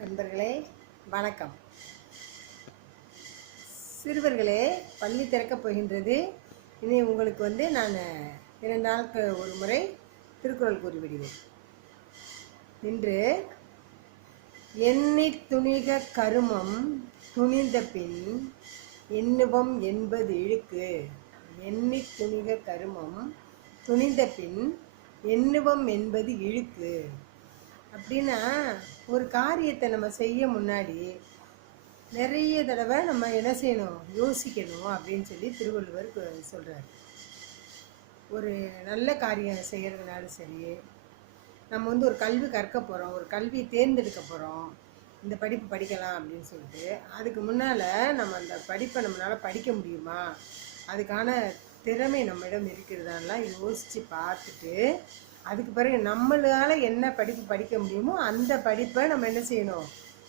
நண்பர்களே வணக்கம். சிறுவர்களே, பள்ளி திறக்கப் போகின்றது. இனி உங்களுக்கு நான் 2 நாளுக்கு ஒரு முறை திருக்குறள் கூறிவிடுவேன். இன்று எண்ணித் துணிக கருமம் துணிந்த பின் எண்ணுவம் என்பது இழுக்கு. எண்ணித் துணிக கருமம் துணிந்த பின் எண்ணுவம் என்பது இழுக்கு. அப்படின்னா, ஒரு காரியத்தை நம்ம செய்ய முன்னாடி நிறைய தடவை நம்ம என்ன செய்யணும், யோசிக்கணும் அப்படின்னு சொல்லி திருவள்ளுவர் சொல்கிறார். ஒரு நல்ல காரியம் செய்கிறதுனாலும் சரி, நம்ம ஒரு கல்வி கற்க போகிறோம், ஒரு கல்வி தேர்ந்தெடுக்க போகிறோம், இந்த படிப்பு படிக்கலாம் அப்படின்னு சொல்லிட்டு, அதுக்கு முன்னால் நம்ம அந்த படிப்பை நம்மளால் படிக்க முடியுமா, அதுக்கான திறமை நம்மிடம் இருக்கிறதாலாம் யோசித்து பார்த்துட்டு, அதுக்கு பிறகு நம்மளால் என்ன படிப்பு படிக்க முடியுமோ அந்த படிப்பை நம்ம என்ன செய்யணும்,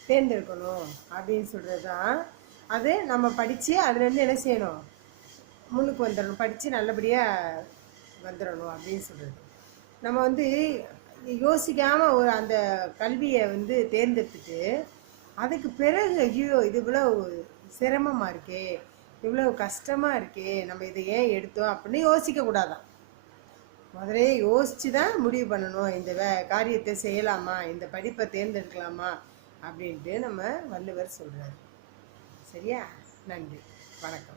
தேர்ந்தெடுக்கணும் அப்படின்னு சொல்கிறது தான். அது நம்ம படித்து அதுலேருந்து என்ன செய்யணும், முன்னுக்கு வந்துடணும், படித்து நல்லபடியாக வந்துடணும் அப்படின்னு சொல்கிறது. நம்ம யோசிக்காமல் அந்த கல்வியை தேர்ந்தெடுத்துட்டு அதுக்கு பிறகு ஐயோ இது இவ்வளோ சிரமமாக இருக்கே, இவ்வளோ கஷ்டமாக இருக்கே, நம்ம இதை ஏன் எடுத்தோம் அப்படின்னு யோசிக்கக்கூடாதான். முதலே யோசித்து தான் முடிவு பண்ணணும், இந்த காரியத்தை செய்யலாமா, இந்த படிப்பை தேர்ந்தெடுக்கலாமா அப்படின்ட்டு நம்ம வள்ளுவர் சொல்கிறார். சரியா? நன்றி, வணக்கம்.